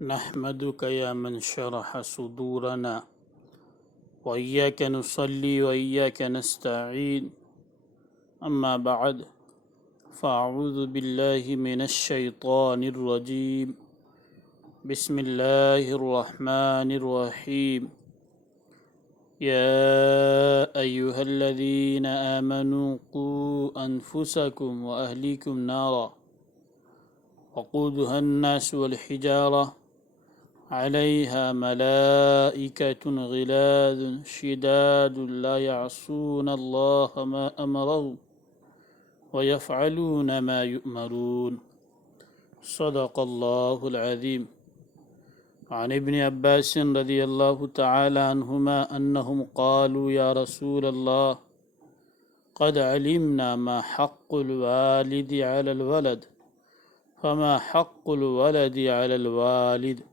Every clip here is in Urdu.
نحمدك يا من شرح صدورنا وإياك نصلي وإياك نستعين أما بعد فأعوذ بالله من الشيطان الرجيم بسم الله الرحمن الرحيم يا أيها الذين آمنوا قوا أنفسكم وأهليكم نارا وقودها الناس والحجارة عليها ملائكة غلاظ شداد لا يعصون الله ما أمرهم ويفعلون ما يؤمرون صدق الله العظيم. عن ابن عباس رضي الله تعالى عنهما أنهم قالوا يا رسول الله قد علمنا ما حق الوالد على الولد فما حق الولد على الوالد؟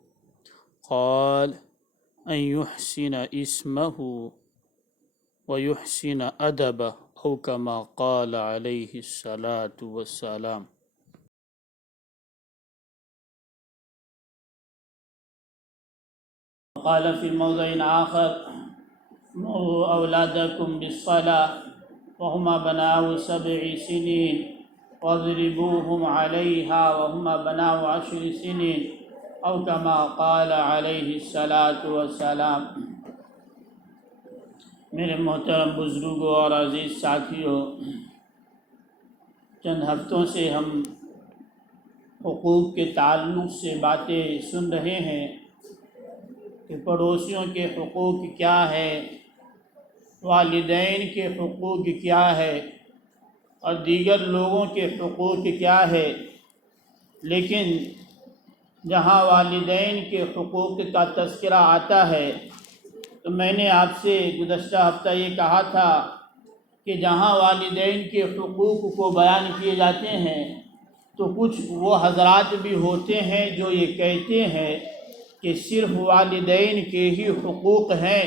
قال أن يحسن اسمه ويحسن أدبه أو كما قال عليه الصلاة والسلام. قال في موضع آخر مروا أولادكم بالصلاة وهما بناء 7 سنين واضربوهم عليها وهما بناء 10 سنين او كما قال علیہ الصلاۃ والسلام. میرے محترم بزرگوں اور عزیز ساتھیوں، چند ہفتوں سے ہم حقوق کے تعلق سے باتیں سن رہے ہیں کہ پڑوسیوں کے حقوق کیا ہے، والدین کے حقوق کیا ہے اور دیگر لوگوں کے حقوق کیا ہے. لیکن جہاں والدین کے حقوق کا تذکرہ آتا ہے تو میں نے آپ سے گزشتہ ہفتہ یہ کہا تھا کہ جہاں والدین کے حقوق کو بیان کیے جاتے ہیں تو کچھ وہ حضرات بھی ہوتے ہیں جو یہ کہتے ہیں کہ صرف والدین کے ہی حقوق ہیں،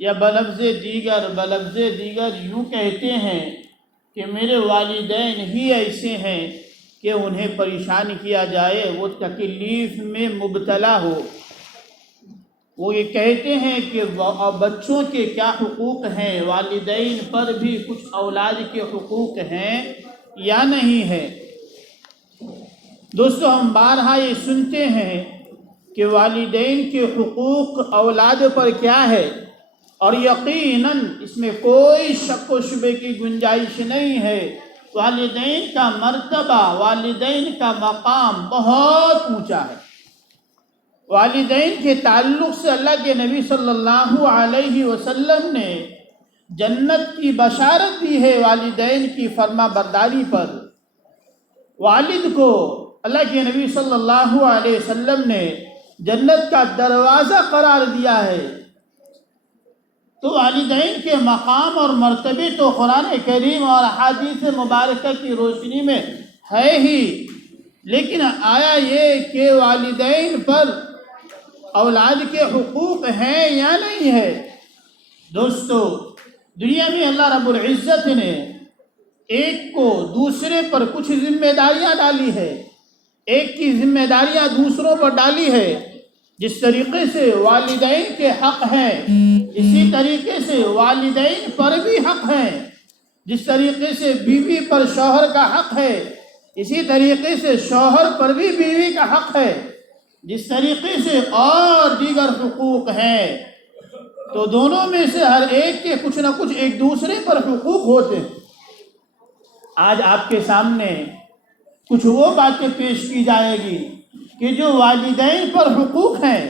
یا بلفظ دیگر یوں کہتے ہیں کہ میرے والدین ہی ایسے ہیں کہ انہیں پریشان کیا جائے وہ تکلیف میں مبتلا ہو. وہ یہ کہتے ہیں کہ بچوں کے کیا حقوق ہیں، والدین پر بھی کچھ اولاد کے حقوق ہیں یا نہیں ہے. دوستو، ہم بارہا یہ سنتے ہیں کہ والدین کے حقوق اولاد پر کیا ہے، اور یقیناً اس میں کوئی شک و شبے کی گنجائش نہیں ہے. والدین کا مرتبہ، والدین کا مقام بہت اونچا ہے. والدین کے تعلق سے اللہ کے نبی صلی اللہ علیہ وسلم نے جنت کی بشارت دی ہے والدین کی فرما برداری پر. والد کو اللہ کے نبی صلی اللہ علیہ وسلم نے جنت کا دروازہ قرار دیا ہے. تو والدین کے مقام اور مرتبے تو قرآن کریم اور احادیث مبارکہ کی روشنی میں ہے ہی، لیکن آیا یہ کہ والدین پر اولاد کے حقوق ہیں یا نہیں ہے؟ دوستو، دنیا میں اللہ رب العزت نے ایک کو دوسرے پر کچھ ذمہ داریاں ڈالی ہے، ایک کی ذمہ داریاں دوسروں پر ڈالی ہے. جس طریقے سے والدین کے حق ہیں اسی طریقے سے والدین پر بھی حق ہیں. جس طریقے سے بیوی پر شوہر کا حق ہے اسی طریقے سے شوہر پر بھی بیوی کا حق ہے. جس طریقے سے اور دیگر حقوق ہیں، تو دونوں میں سے ہر ایک کے کچھ نہ کچھ ایک دوسرے پر حقوق ہوتے ہیں. آج آپ کے سامنے کچھ وہ باتیں پیش کی جائے گی کہ جو والدین پر حقوق ہیں،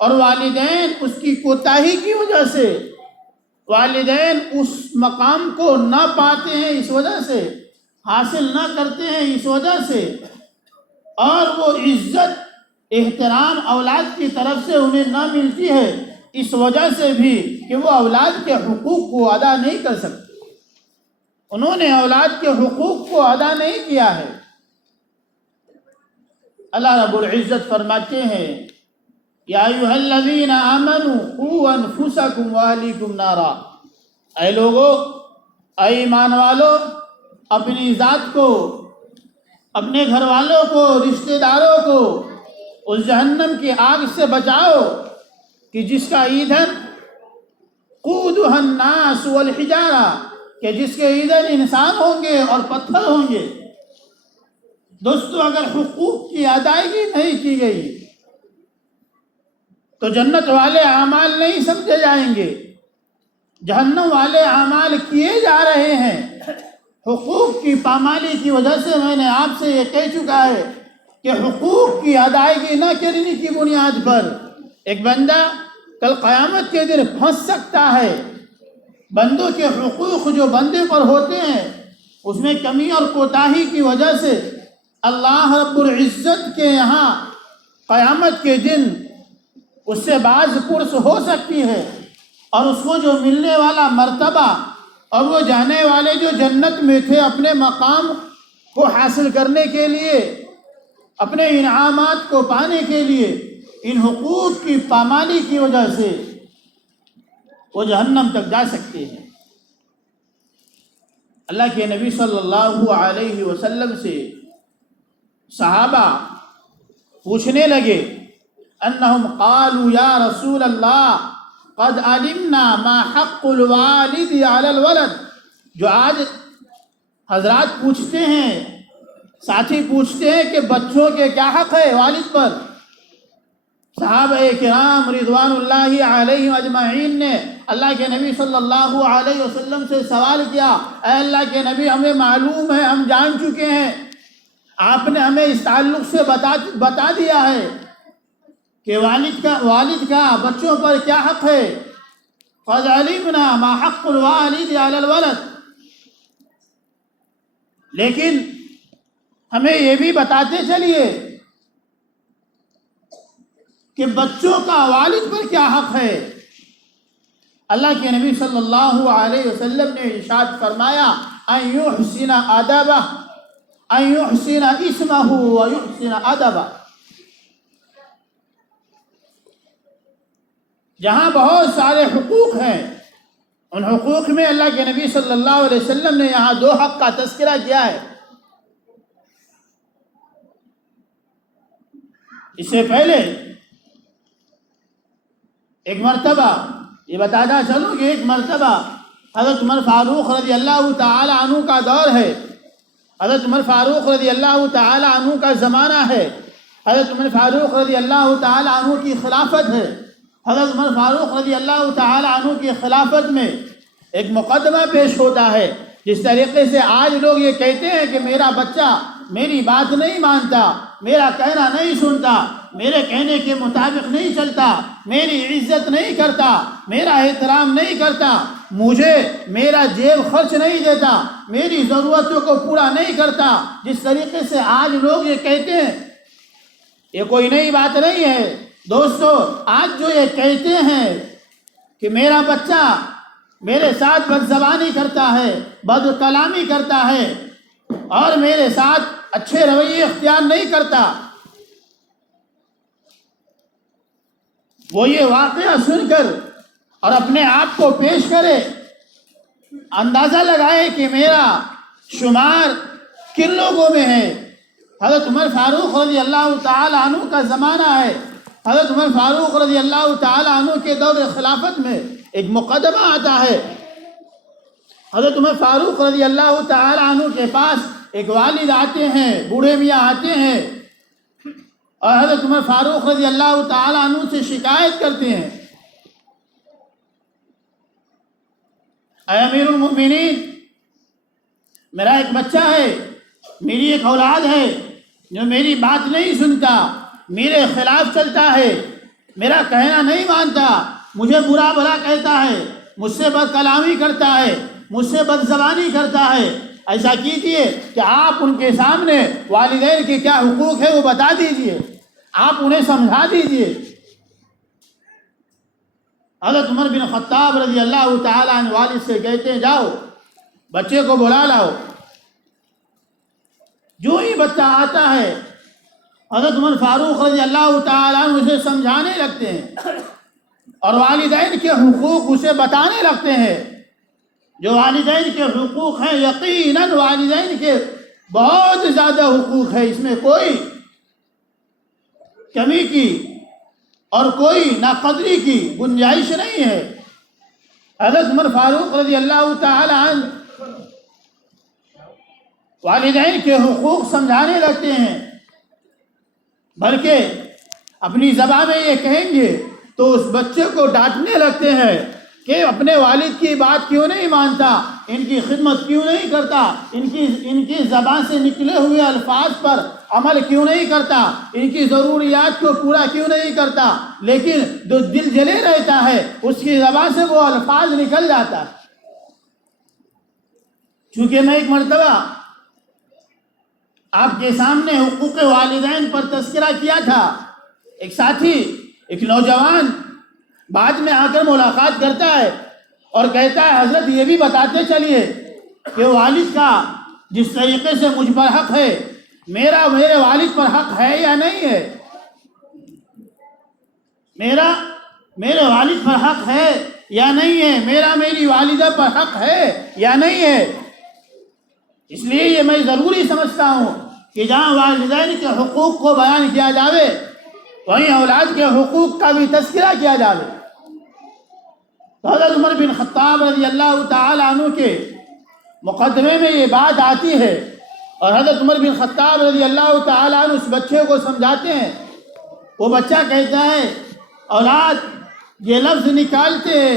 اور والدین اس کی کوتاہی کی وجہ سے، والدین اس مقام کو نہ پاتے ہیں اس وجہ سے، حاصل نہ کرتے ہیں اس وجہ سے، اور وہ عزت احترام اولاد کی طرف سے انہیں نہ ملتی ہے اس وجہ سے بھی کہ وہ اولاد کے حقوق کو ادا نہیں کر سکتے. انہوں نے اولاد کے حقوق کو ادا نہیں کیا ہے. اللہ رب العزت فرماتے ہیں یا ایھا الذین آمنوا قوا انفسکم واہلیکم نارا، اے لوگو، اے ایمان والو، اپنی ذات کو، اپنے گھر والوں کو، رشتہ داروں کو اس جہنم کی آگ سے بچاؤ کہ جس کا ایندھن قودها الناس والحجارہ، کہ جس کے ایندھن انسان ہوں گے اور پتھر ہوں گے۔ دوستو، اگر حقوق کی ادائیگی نہیں کی گئی تو جنت والے اعمال نہیں سمجھے جائیں گے، جہنم والے اعمال کیے جا رہے ہیں۔ حقوق کی پامالی کی وجہ سے میں نے آپ سے یہ کہہ چکا ہے کہ حقوق کی ادائیگی نہ کرنے کی بنیاد پر ایک بندہ کل قیامت کے دن پھنس سکتا ہے۔ بندوں کے حقوق جو بندے پر ہوتے ہیں اس میں کمی اور کوتاہی کی وجہ سے اللہ رب العزت کے یہاں قیامت کے دن اس سے باز پرس ہو سکتی ہے، اور اس کو جو ملنے والا مرتبہ اور وہ جانے والے جو جنت میں تھے اپنے مقام کو حاصل کرنے کے لیے، اپنے انعامات کو پانے کے لیے، ان حقوق کی پامالی کی وجہ سے وہ جہنم تک جا سکتے ہیں۔ اللہ کے نبی صلی اللہ علیہ وسلم سے صحابہ پوچھنے لگے، انہم قالوا یا رسول اللہ قد علمنا ما حق الوالد علی الولد۔ جو آج حضرات پوچھتے ہیں، ساتھی پوچھتے ہیں کہ بچوں کے کیا حق ہے والد پر، صحابہ کرام رضوان اللہ علیہم اجمعین نے اللہ کے نبی صلی اللہ علیہ وسلم سے سوال کیا، اے اللہ کے نبی، ہمیں معلوم ہے، ہم جان چکے ہیں، آپ نے ہمیں اس تعلق سے بتا دیا ہے کہ والد کا بچوں پر کیا حق ہے۔ قد علمنا ما حق الوالد علی الولد، لیکن ہمیں یہ بھی بتاتے چلیے کہ بچوں کا والد پر کیا حق ہے۔ اللہ کے نبی صلی اللہ علیہ وسلم نے ارشاد فرمایا، ان یحسن ادبہ، ان یحسن اسمہ ویحسن ادبہ۔ جہاں بہت سارے حقوق ہیں، ان حقوق میں اللہ کے نبی صلی اللہ علیہ وسلم نے یہاں دو حق کا تذکرہ کیا ہے۔ اس سے پہلے ایک مرتبہ یہ بتانا چلوں کہ ایک مرتبہ حضرت عمر فاروق رضی اللہ تعالی عنہ کا دور ہے، حضرت عمر فاروق رضی اللہ تعالی عنہ کا زمانہ ہے، حضرت عمر فاروق رضی اللہ تعالی عنہ کی خلافت ہے۔ حضرت عمر فاروق رضی اللہ تعالی عنہ کی خلافت میں ایک مقدمہ پیش ہوتا ہے۔ جس طریقے سے آج لوگ یہ کہتے ہیں کہ میرا بچہ میری بات نہیں مانتا، میرا کہنا نہیں سنتا، میرے کہنے کے مطابق نہیں چلتا، میری عزت نہیں کرتا، میرا احترام نہیں کرتا، مجھے میرا جیب خرچ نہیں دیتا، میری ضرورتوں کو پورا نہیں کرتا، جس طریقے سے آج لوگ یہ کہتے ہیں، یہ کوئی نئی بات نہیں ہے۔ دوستو، آج جو یہ کہتے ہیں کہ میرا بچہ میرے ساتھ بد زبانی کرتا ہے، بد کلامی کرتا ہے اور میرے ساتھ اچھے رویے اختیار نہیں کرتا، وہ یہ واقعہ سن کر اور اپنے آپ کو پیش کرے، اندازہ لگائے کہ میرا شمار کن لوگوں میں ہے۔ حضرت عمر فاروق رضی اللہ تعالی عنہ کا زمانہ ہے۔ حضرت عمر فاروق رضی اللہ تعالی عنہ کے دور خلافت میں ایک مقدمہ آتا ہے۔ حضرت عمر فاروق رضی اللہ تعالی عنہ کے پاس ایک والد آتے ہیں، بوڑھے میاں آتے ہیں، اور حضرت عمر فاروق رضی اللہ تعالی عنہ سے شکایت کرتے ہیں، اے امیر المؤمنین، میرا ایک بچہ ہے، میری ایک اولاد ہے جو میری بات نہیں سنتا، میرے خلاف چلتا ہے، میرا کہنا نہیں مانتا، مجھے برا بھلا کہتا ہے، مجھ سے بد کلامی کرتا ہے، مجھ سے بد زبانی کرتا ہے۔ ایسا کیجئے کہ آپ ان کے سامنے والدین کے کیا حقوق ہے وہ بتا دیجئے، آپ انہیں سمجھا دیجئے۔ حضرت عمر بن خطاب رضی اللہ تعالی عنہ والد سے کہتے ہیں، جاؤ بچے کو بلا لاؤ۔ جو ہی بچہ آتا ہے حضرت عمر فاروق رضی اللہ تعالیٰ عنہ اسے سمجھانے لگتے ہیں اور والدین کے حقوق اسے بتانے لگتے ہیں۔ جو والدین کے حقوق ہیں، یقیناً والدین کے بہت زیادہ حقوق ہیں، اس میں کوئی کمی کی اور کوئی ناقدری کی گنجائش نہیں ہے۔ حضرت عمر فاروق رضی اللہ تعالی عنہ والدین کے حقوق سمجھانے لگتے ہیں، بلکہ اپنی زبان میں یہ کہیں گے تو اس بچے کو ڈانٹنے لگتے ہیں کہ اپنے والد کی بات کیوں نہیں مانتا، ان کی خدمت کیوں نہیں کرتا، ان کی زبان سے نکلے ہوئے الفاظ پر عمل کیوں نہیں کرتا، ان کی ضروریات کو پورا کیوں نہیں کرتا، لیکن جو دل جلے رہتا ہے اس کی زبان سے وہ الفاظ نکل جاتا ہے۔ چونکہ میں ایک مرتبہ آپ کے سامنے حقوق والدین پر تذکرہ کیا تھا، ایک ساتھی، ایک نوجوان بعد میں آ کر ملاقات کرتا ہے اور کہتا ہے حضرت یہ بھی بتاتے چلیے کہ والد کا جس طریقے سے مجھ پر حق ہے میرے والد پر حق ہے یا نہیں ہے، میرے والد پر حق ہے یا نہیں ہے، میری والدہ پر حق ہے یا نہیں ہے۔ اس لیے یہ میں ضروری سمجھتا ہوں کہ جہاں والدین کے حقوق کو بیان کیا جاوے وہیں اولاد کے حقوق کا بھی تذکرہ کیا جاوے۔ تو حضرت عمر بن خطاب رضی اللہ تعالی عنہ کے مقدمے میں یہ بات آتی ہے اور حضرت عمر بن خطاب رضی اللہ تعالی عنہ اس بچے کو سمجھاتے ہیں۔ وہ بچہ کہتا ہے اولاد یہ لفظ نکالتے ہیں،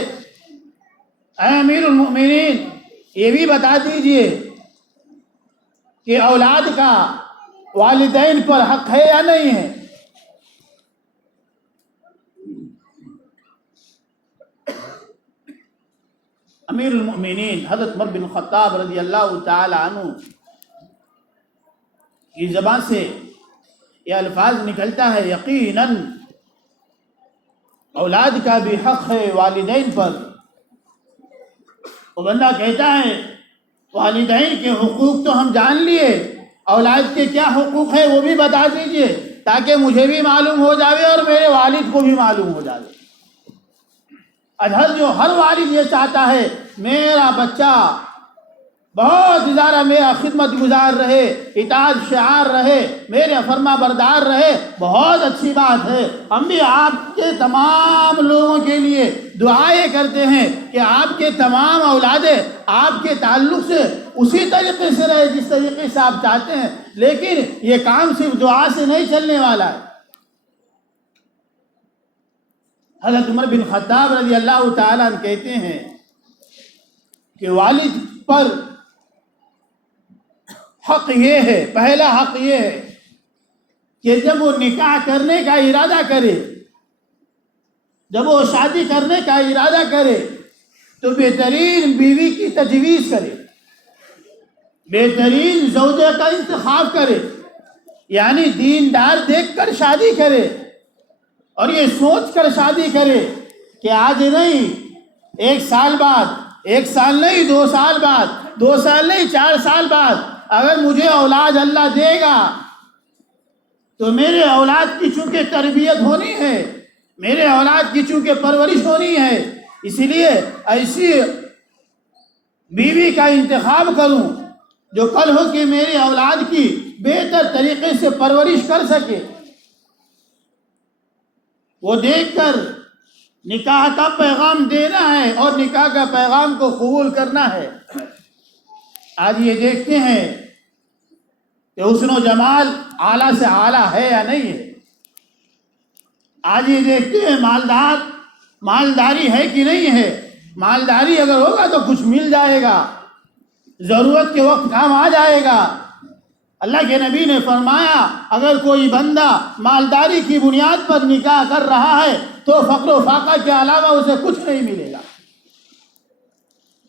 اے امیر المؤمنین یہ بھی بتا دیجئے کہ اولاد کا والدین پر حق ہے یا نہیں ہے۔ امیر المؤمنین حضرت عمر بن خطاب رضی اللہ تعالی عنہ کی زبان سے یہ الفاظ نکلتا ہے یقیناً اولاد کا بھی حق ہے والدین پر۔ وہ بندہ کہتا ہے والدین کے حقوق تو ہم جان لیے، اولاد کے کیا حقوق ہے وہ بھی بتا دیجئے تاکہ مجھے بھی معلوم ہو جاوے اور میرے والد کو بھی معلوم ہو جاوے۔ ہر والد یہ چاہتا ہے میرا بچہ بہت زیادہ میرا خدمت گزار رہے، اطاعت شعار رہے، میرے فرما بردار رہے، بہت اچھی بات ہے۔ ہم بھی آپ کے تمام لوگوں کے لیے دعائیں کرتے ہیں کہ آپ کے تمام اولادیں آپ کے تعلق سے اسی طریقے سے رہے جس طریقے سے آپ چاہتے ہیں، لیکن یہ کام صرف دعا سے نہیں چلنے والا ہے۔ حضرت عمر بن خطاب رضی اللہ تعالیٰ عنہ کہتے ہیں کہ والد پر حق یہ ہے، پہلا حق یہ ہے کہ جب وہ نکاح کرنے کا ارادہ کرے، جب وہ شادی کرنے کا ارادہ کرے تو بہترین بیوی کی تجویز کرے، بہترین زوجہ کا انتخاب کرے، یعنی دیندار دیکھ کر شادی کرے اور یہ سوچ کر شادی کرے کہ آج نہیں 1 سال بعد، 1 سال نہیں 2 سال بعد، 2 سال نہیں 4 سال بعد اگر مجھے اولاد اللہ دے گا تو میرے اولاد کی چونکہ تربیت ہونی ہے، میرے اولاد کی چونکہ پرورش ہونی ہے، اسی لیے ایسی بیوی کا انتخاب کروں جو کل ہو کہ میرے اولاد کی بہتر طریقے سے پرورش کر سکے۔ وہ دیکھ کر نکاح کا پیغام دینا ہے اور نکاح کا پیغام کو قبول کرنا ہے۔ آج یہ دیکھتے ہیں کہ حسن و جمال اعلیٰ سے اعلیٰ ہے یا نہیں ہے، آج یہ دیکھتے ہیں مالداری ہے کہ نہیں ہے، مالداری اگر ہوگا تو کچھ مل جائے گا، ضرورت کے وقت کام آ جائے گا۔ اللہ کے نبی نے فرمایا اگر کوئی بندہ مالداری کی بنیاد پر نکاح کر رہا ہے تو فقر و فاقہ کے علاوہ اسے کچھ نہیں ملے گا۔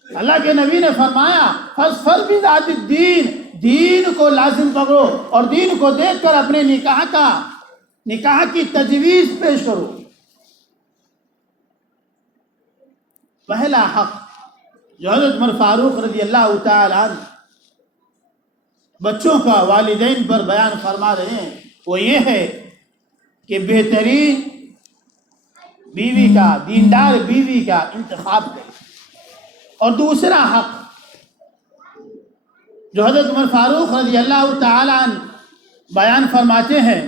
اللہ کے نبی نے فرمایا فاظفر بذات الدین، دین کو لازم پکڑو اور دین کو دیکھ کر اپنے نکاح کی تجویز پیش کرو۔ پہلا حق جو حضرت عمر فاروق رضی اللہ تعالی عنہ بچوں کا والدین پر بیان فرما رہے ہیں وہ یہ ہے کہ بہترین بیوی کا، دیندار بیوی کا انتخاب کرے۔ اور دوسرا حق جو حضرت عمر فاروق رضی اللہ تعالی عنہ بیان فرماتے ہیں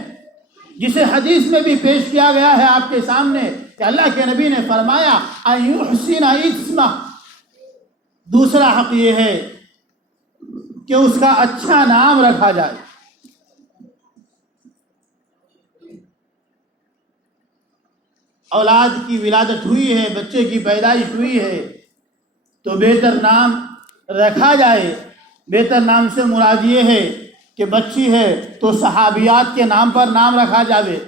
جسے حدیث میں بھی پیش کیا گیا ہے آپ کے سامنے کہ اللہ کے نبی نے فرمایا ان یحسن اسمہ، دوسرا حق یہ ہے کہ اس کا اچھا نام رکھا جائے۔ اولاد کی ولادت ہوئی ہے، بچے کی پیدائش ہوئی ہے تو بہتر نام رکھا جائے۔ بہتر نام سے مراد یہ ہے کہ بچی ہے تو صحابیات کے نام پر نام رکھا جاوے،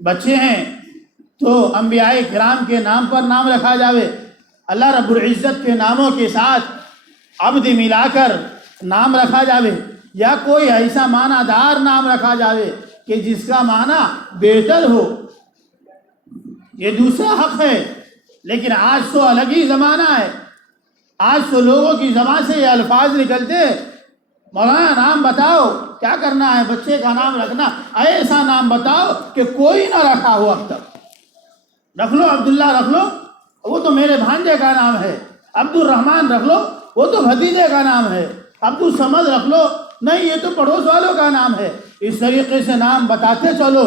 بچے ہیں تو انبیاء کرام کے نام پر نام رکھا جاوے، اللہ رب العزت کے ناموں کے ساتھ عبد ملا کر نام رکھا جاوے، یا کوئی ایسا معنی دار نام رکھا جاوے کہ جس کا معنی بہتر ہو۔ یہ دوسرا حق ہے۔ لیکن آج تو الگ ہی زمانہ ہے، آج تو لوگوں کی زبان سے یہ الفاظ نکلتے، مولانا نام بتاؤ، کیا کرنا ہے بچے کا نام رکھنا، ایسا نام بتاؤ کہ کوئی نہ رکھا ہو اب تک۔ رکھ لو عبداللہ رکھ لو، وہ تو میرے بھانجے کا نام ہے۔ عبد الرحمن رکھ لو، وہ تو بھتیجے کا نام ہے۔ عبد الصمد رکھ لو، نہیں یہ تو پڑوس والوں کا نام ہے۔ اس طریقے سے نام بتاتے چلو،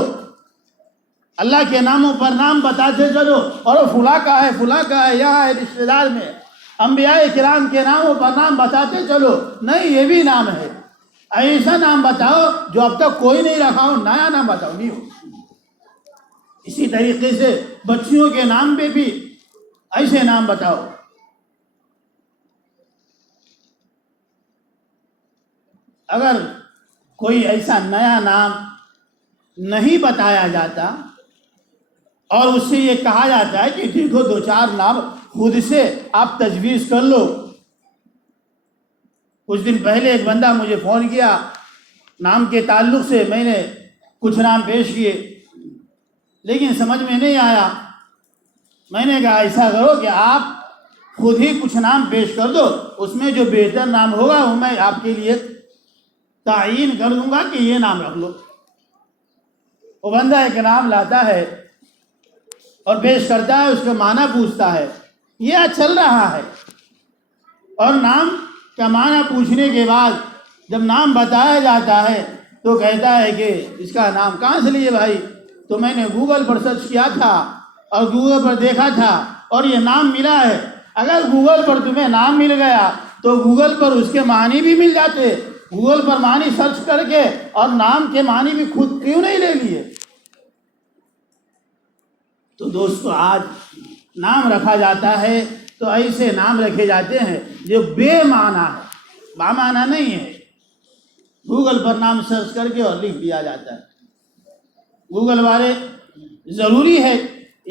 اللہ کے ناموں پر نام بتاتے چلو، اور فلاں کا ہے فلاں کا ہے، یہاں ہے رشتہ دار میں۔ انبیاء کرام کے ناموں پر نام بتاتے چلو، نہیں یہ بھی نام ہے۔ ایسا نام بتاؤ جو اب تک کوئی نہیں رکھا ہو، نیا نام بتاؤ، نہیں ہو۔ اسی طریقے سے بچیوں کے نام پہ بھی ایسے نام بتاؤ۔ اگر کوئی ایسا نیا نام نہیں بتایا جاتا اور اس سے یہ کہا جاتا ہے کہ دیکھو دو چار نام خود سے آپ تجویز کر لو۔ کچھ دن پہلے ایک بندہ مجھے فون کیا نام کے تعلق سے، میں نے کچھ نام پیش کیے لیکن سمجھ میں نہیں آیا۔ میں نے کہا ایسا کرو کہ آپ خود ہی کچھ نام پیش کر دو، اس میں جو بہتر نام ہوگا وہ میں آپ کے لیے تعیین کر دوں گا کہ یہ نام رکھ لو۔ وہ بندہ ایک نام لاتا ہے اور پیش کرتا ہے، اس کا معنی پوچھتا ہے، یہ چل رہا ہے، اور نام کا معنی پوچھنے کے بعد جب نام بتایا جاتا ہے تو کہتا ہے کہ اس کا نام کہاں سے لیے بھائی؟ تو میں نے گوگل پر سرچ کیا تھا اور گوگل پر دیکھا تھا اور یہ نام ملا ہے۔ اگر گوگل پر تمہیں نام مل گیا تو گوگل پر اس کے معنی بھی مل جاتے، گوگل پر معنی سرچ کر کے اور نام کے معنی بھی خود کیوں نہیں لے لیے؟ تو دوستو آج نام رکھا جاتا ہے تو ایسے نام رکھے جاتے ہیں جو بے معنی ہے، با معنی نہیں ہے۔ گوگل پر نام سرچ کر کے اور لکھ دیا جاتا ہے۔ گوگل والے ضروری ہے،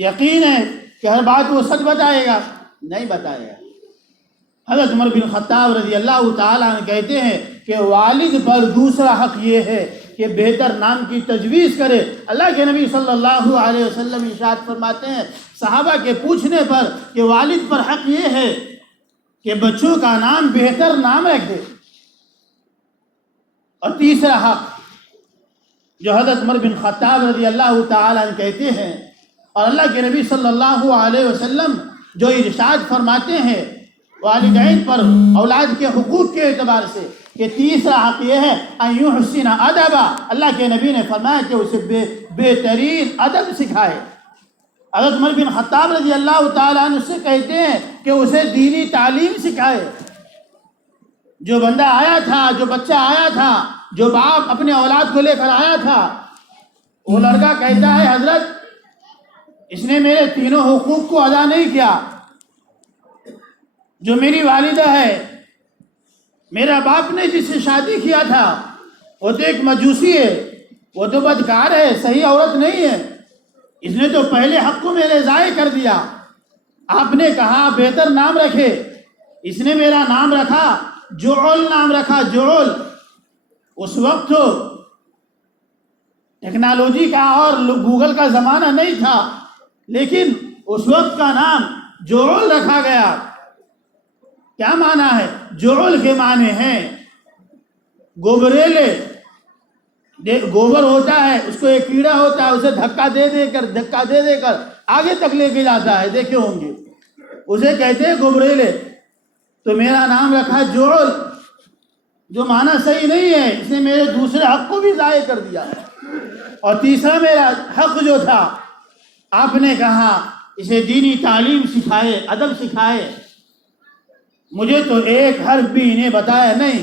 یقین ہے کہ ہر بات وہ سچ بتائے گا؟ نہیں بتائے گا۔ حضرت عمر بن خطاب رضی اللہ تعالیٰ عنہ کہتے ہیں کہ والد پر دوسرا حق یہ ہے کہ بہتر نام کی تجویز کرے۔ اللہ کے نبی صلی اللہ علیہ وسلم ارشاد فرماتے ہیں صحابہ کے پوچھنے پر کہ والد پر حق یہ ہے کہ بچوں کا نام بہتر نام رکھے۔ اور تیسرا حق جو حضرت عمر بن خطاب رضی اللہ تعالیٰ عنہ کہتے ہیں اور اللہ کے نبی صلی اللہ علیہ وسلم جو ارشاد فرماتے ہیں والدین پر اولاد کے حقوق کے اعتبار سے، کہ تیسرا حق یہ ہے ان یحسن ادبا، اللہ کے نبی نے فرمایا کہ اسے بہترین ادب سکھائے۔ حضرت عمر بن خطاب رضی اللہ تعالیٰ عنہ سے کہتے ہیں کہ اسے دینی تعلیم سکھائے۔ جو بندہ آیا تھا، جو بچہ آیا تھا، جو باپ اپنے اولاد کو لے کر آیا تھا، وہ لڑکا کہتا ہے حضرت اس نے میرے تینوں حقوق کو ادا نہیں کیا۔ جو میری والدہ ہے، میرا باپ نے جس سے شادی کیا تھا وہ تو ایک مجوسی ہے، وہ تو بدکار ہے، صحیح عورت نہیں ہے، اس نے تو پہلے حق کو میرے ضائع کر دیا۔ آپ نے کہا بہتر نام رکھے، اس نے میرا نام رکھا جعل نام رکھا، جعل۔ اس وقت تو ٹیکنالوجی کا اور گوگل کا زمانہ نہیں تھا، لیکن اس وقت کا نام جعل رکھا گیا۔ کیا معنی ہے؟ جعل کے معنی ہیں گوبریلے۔ گوبر ہوتا ہے، اس کو ایک کیڑا ہوتا ہے، اسے دھکا دے دے کر آگے تک لے کے جاتا ہے، دیکھے ہوں گے، اسے کہتے ہیں گوبریلے۔ تو میرا نام رکھا جعل، جو معنی صحیح نہیں ہے، اس نے میرے دوسرے حق کو بھی ضائع کر دیا۔ اور تیسرا میرا حق جو تھا آپ نے کہا اسے دینی تعلیم سکھائے، ادب سکھائے، مجھے تو ایک حرف بھی انہیں بتایا نہیں۔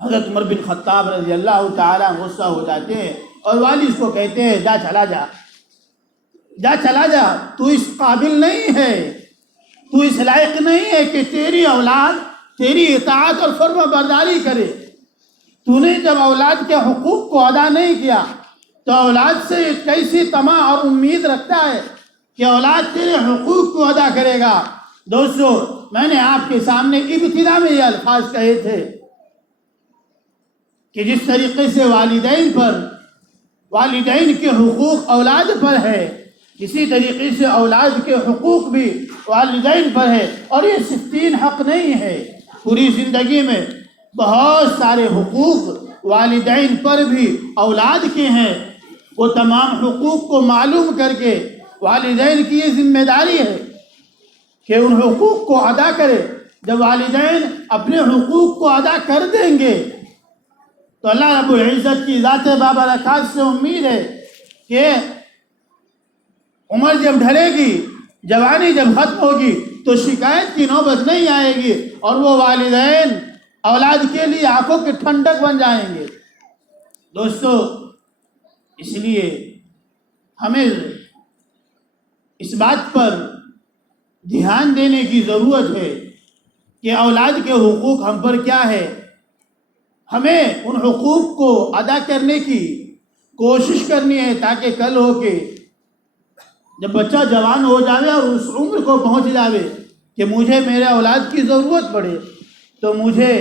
حضرت عمر بن خطاب رضی اللہ تعالیٰ غصہ ہو جاتے ہیں اور والد کو کہتے ہیں جا چلا جا، جا چلا جا، تو اس قابل نہیں ہے، تو اس لائق نہیں ہے کہ تیری اولاد تیری اطاعت اور فرما برداری کرے۔ تو نے جب اولاد کے حقوق کو ادا نہیں کیا تو اولاد سے کیسی طمع اور امید رکھتا ہے کہ اولاد تیرے حقوق کو ادا کرے گا؟ دوستو، میں نے آپ کے سامنے ابتدا میں یہ الفاظ کہے تھے کہ جس طریقے سے والدین کے حقوق اولاد پر ہے، اسی طریقے سے اولاد کے حقوق بھی والدین پر ہے۔ اور یہ صرف 3 حق نہیں ہے، پوری زندگی میں بہت سارے حقوق والدین پر بھی اولاد کے ہیں۔ وہ تمام حقوق کو معلوم کر کے والدین کی یہ ذمہ داری ہے کہ ان حقوق کو ادا کرے۔ جب والدین اپنے حقوق کو ادا کر دیں گے تو اللہ رب العزت کی ذات بابرکات سے امید ہے کہ عمر جب ڈھلے گی، جوانی جب ختم ہوگی تو شکایت کی نوبت نہیں آئے گی اور وہ والدین اولاد کے لیے آنکھوں کے ٹھنڈک بن جائیں گے۔ دوستو، اس لیے ہمیں اس بات پر دھیان دینے کی ضرورت ہے کہ اولاد کے حقوق ہم پر کیا ہے۔ ہمیں ان حقوق کو ادا کرنے کی کوشش کرنی ہے تاکہ کل ہو کے جب بچہ جوان ہو جاوے اور اس عمر کو پہنچ جاوے کہ مجھے میرے اولاد کی ضرورت پڑے تو مجھے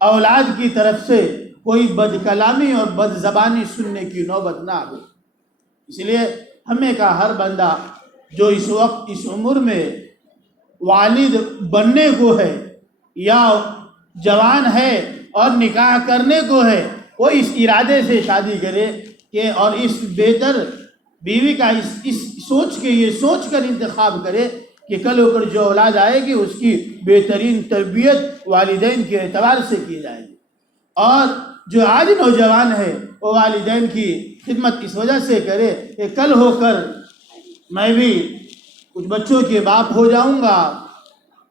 اولاد کی طرف سے کوئی بد کلامی اور بد زبانی سننے کی نوبت نہ آئے۔ اس لیے ہمیں کا ہر بندہ جو اس وقت اس عمر میں والد بننے کو ہے یا جوان ہے اور نکاح کرنے کو ہے، وہ اس ارادے سے شادی کرے کہ اور اس بہتر بیوی کا اس سوچ کر انتخاب کرے کہ کل ہو کر جو اولاد آئے گی اس کی بہترین تربیت والدین کے اعتبار سے کی جائے گی۔ اور جو آج نوجوان ہے وہ والدین کی خدمت اس وجہ سے کرے کہ کل ہو کر میں بھی کچھ بچوں کے باپ ہو جاؤں گا،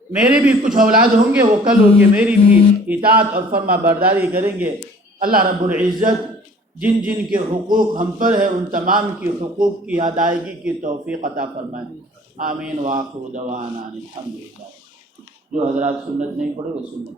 میرے بھی کچھ اولاد ہوں گے، وہ کل ہو کے میری بھی اطاعت اور فرما برداری کریں گے۔ اللہ رب العزت جن جن کے حقوق ہم پر ہے ان تمام کی حقوق کی ادائیگی کی توفیق عطا فرمائے۔ آمین۔ وآخر دعوانا الحمدللہ۔ جو حضرات سنت نہیں پڑھے وہ سنت